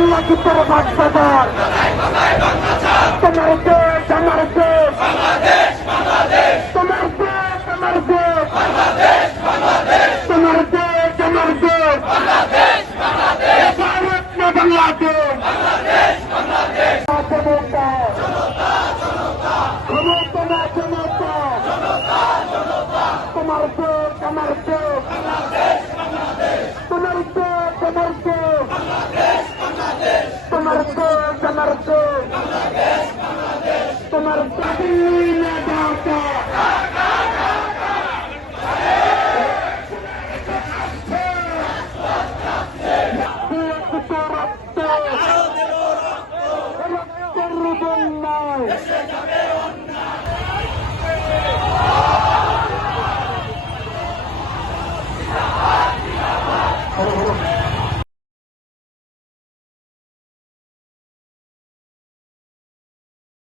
বাংলা কি তোর বাগদাদার তোমার দেশ আমার দেশ তোমার দেশ আমার দেশ তোমার দেশ আমার দেশ ভারত না বাংলাদেশ ক্ষমতা ক্ষমতা না ক্ষমতা তোমার দেশ আমার দেশ তোমার দেশ আমার দেশ তোমার দেশ আমার দেশ তোমার দাবি না ঢাকা রক্তের বন্যায়